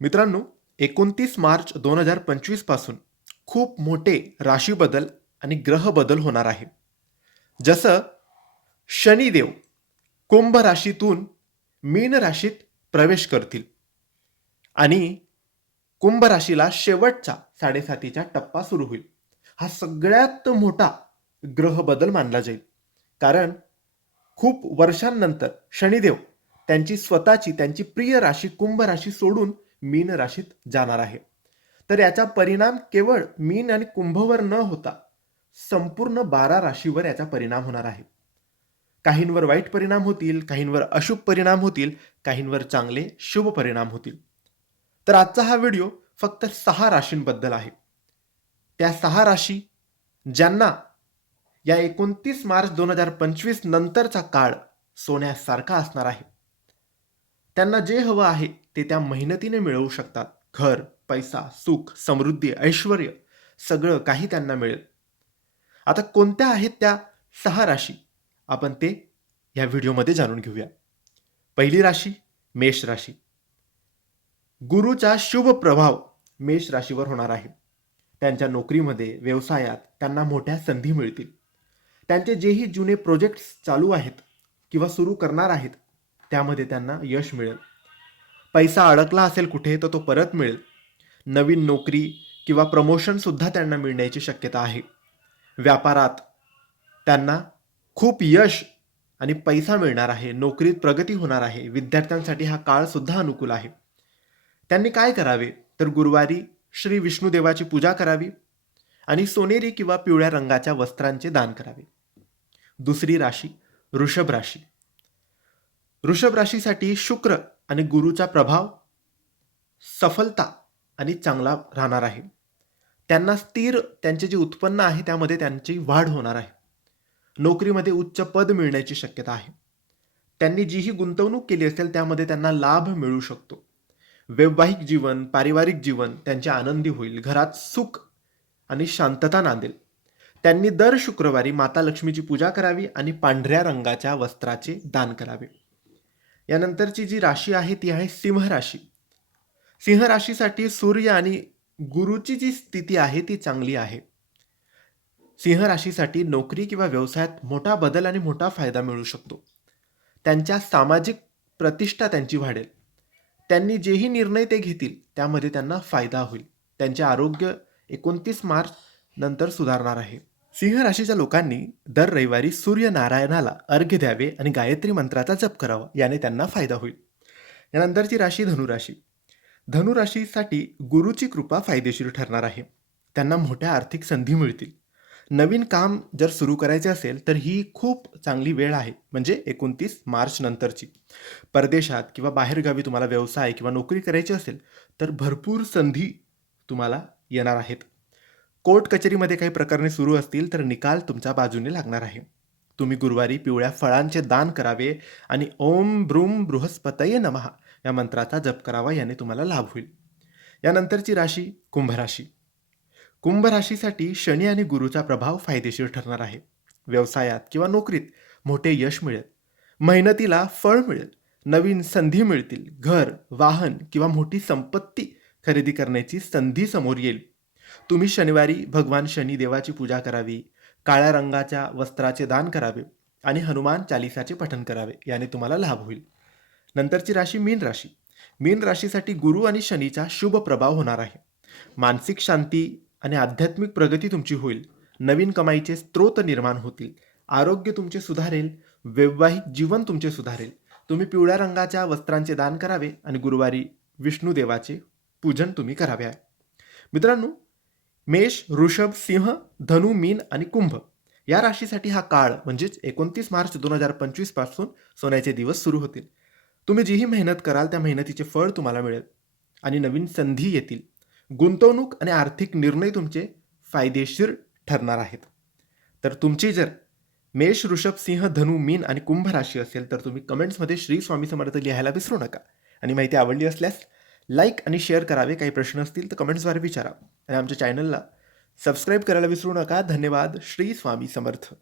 मित्रांनो एकोणतीस मार्च दोन हजार पंचवीसपासून खूप मोठे राशी बदल आणि ग्रह बदल होणार आहे. जसं शनिदेव कुंभ राशीतून मीन राशीत प्रवेश करतील आणि कुंभ राशीला शेवटचा साडेसातीचा टप्पा सुरू होईल. हा सगळ्यात मोठा ग्रह बदल मानला जाईल. कारण खूप वर्षांनंतर शनिदेव त्यांची स्वतःची त्यांची प्रिय राशी कुंभ राशी सोडून मीन राशीत जाणार आहे. तर याचा परिणाम केवळ मीन आणि कुंभवर न होता संपूर्ण बारा राशीवर याचा परिणाम होणार आहे. काहींवर वाईट परिणाम होतील काहींवर अशुभ परिणाम होतील काहींवर चांगले शुभ परिणाम होतील. तर आजचा हा व्हिडिओ फक्त सहा राशींबद्दल आहे. त्या सहा राशी ज्यांना या एकोणतीस मार्च दोन हजार पंचवीस नंतरचा काळ सोन्यासारखा असणार आहे. त्यांना जे हवं आहे ते त्या मेहनतीने मिळवू शकतात. घर पैसा सुख समृद्धी ऐश्वर सगळं काही त्यांना मिळेल. आता कोणत्या आहेत त्या सहा राशी? आपण ते या व्हिडिओमध्ये जाणून घेऊया. पहिली राशी मेष राशी. गुरुचा शुभ प्रभाव मेष राशीवर होणार आहे. त्यांच्या नोकरीमध्ये व्यवसायात त्यांना मोठ्या संधी मिळतील. त्यांचे जेही जुने प्रोजेक्ट्स चालू आहेत किंवा सुरू करणार आहेत त्यामध्ये त्यांना यश मिळेल. पैसा अडकला असेल कुठे तर तो परत मिळेल. नवीन नोकरी किंवा प्रमोशनसुद्धा त्यांना मिळण्याची शक्यता आहे. व्यापारात त्यांना खूप यश आणि पैसा मिळणार आहे नोकरीत प्रगती होणार आहे विद्यार्थ्यांसाठी हा काळसुद्धा अनुकूल आहे. त्यांनी काय करावे? तर गुरुवारी श्री विष्णुदेवाची पूजा करावी आणि सोनेरी किंवा पिवळ्या रंगाच्या वस्त्रांचे दान करावे. दुसरी राशी वृषभ राशी. वृषभ राशीसाठी शुक्र आणि गुरुचा प्रभाव सफलता आणि चांगला राहणार आहे. त्यांना स्थिर त्यांचे जे उत्पन्न आहे त्यामध्ये त्यांची वाढ होणार आहे. नोकरीमध्ये उच्च पद मिळण्याची शक्यता आहे. त्यांनी जीही गुंतवणूक केली असेल त्यामध्ये त्यांना लाभ मिळू शकतो. वैवाहिक जीवन पारिवारिक जीवन त्यांचे आनंदी होईल. घरात सुख आणि शांतता नांदेल. त्यांनी दर शुक्रवारी माता लक्ष्मीची पूजा करावी आणि पांढऱ्या रंगाच्या वस्त्राचे दान करावे. यानंतरची जी राशी आहे ती आहे सिंह राशी. सिंह राशीसाठी सूर्य आणि गुरुची जी स्थिती आहे ती चांगली आहे. सिंह राशीसाठी नोकरी किंवा व्यवसायात मोठा बदल आणि मोठा फायदा मिळू शकतो. त्यांच्या सामाजिक प्रतिष्ठा त्यांची वाढेल. त्यांनी जेही निर्णय ते घेतील त्यामध्ये त्यांना फायदा होईल. त्यांचे आरोग्य एकोणतीस मार्च नंतर सुधारणार आहे. सिंह राशीच्या लोकांनी दर रविवारी सूर्यनारायणाला अर्घ्य द्यावे आणि गायत्री मंत्राचा जप करावा याने त्यांना फायदा होईल. यानंतरची राशी धनुराशी. धनुराशीसाठी गुरुची कृपा फायदेशीर ठरणार आहे. त्यांना मोठ्या आर्थिक संधी मिळतील. नवीन काम जर सुरू करायचे असेल तर ही खूप चांगली वेळ आहे म्हणजे एकोणतीस मार्च नंतरची. परदेशात किंवा बाहेरगावी तुम्हाला व्यवसाय किंवा नोकरी करायची असेल तर भरपूर संधी तुम्हाला येणार आहेत. कोर्ट कचेरीमध्ये काही प्रकरणे सुरू असतील तर निकाल तुमच्या बाजूने लागणार आहे. तुम्ही गुरुवारी पिवळ्या फळांचे दान करावे आणि ओम ब्रूम बृहस्पतये नमहा या मंत्राचा जप करावा याने तुम्हाला लाभ होईल. यानंतरची राशी कुंभ राशी. कुंभ राशीसाठी शनी आणि गुरुचा प्रभाव फायदेशीर ठरणार आहे. व्यवसायात किंवा नोकरीत मोठे यश मिळेल. मेहनतीला फळ मिळेल. नवीन संधी मिळतील. घर वाहन किंवा मोठी संपत्ती खरेदी करण्याची संधी समोर येईल. तुम्ही शनिवारी भगवान शनी देवाची पूजा करावी काळ्या रंगाच्या वस्त्राचे दान करावे आणि हनुमान चालिसाचे पठण करावे याने तुम्हाला लाभ होईल. नंतरची राशी मीन राशी. मीन राशीसाठी गुरु आणि शनीचा शुभ प्रभाव होणार आहे. मानसिक शांती आणि आध्यात्मिक प्रगती तुमची होईल. नवीन कमाईचे स्रोत निर्माण होतील. आरोग्य तुमचे सुधारेल. वैवाहिक जीवन तुमचे सुधारेल. तुम्ही पिवळ्या रंगाच्या वस्त्रांचे दान करावे आणि गुरुवारी विष्णुदेवाचे पूजन तुम्ही करावे आहे. मित्रांनो मेष ऋषभ सिंह धनु मीन आणि कुंभ. या राशीसाठी हा काळ म्हणजेच एकोणतीस मार्च दोन हजार पंचवीसपासून सोन्याचे दिवस सुरू होतील. तुम्ही जीही मेहनत कराल त्या मेहनतीचे फळ तुम्हाला मिळेल. आणि नवीन संधी येतील. गुंतवणूक आणि आर्थिक निर्णय तुमचे फायदेशीर ठरणार आहेत. तर तुमची जर मेष ऋषभ सिंह धनु मीन आणि कुंभ राशी असेल तर तुम्ही कमेंट्समध्ये श्री स्वामी समर्थ लिहायला विसरू नका. आणि माहिती आवडली असल्यास लाईक आणि शेअर करावे. काही प्रश्न असतील तर कमेंट्सद्वारे विचारा. आणि आमच्या चॅनलला सबस्क्राईब करायला विसरू नका. धन्यवाद. श्री स्वामी समर्थ.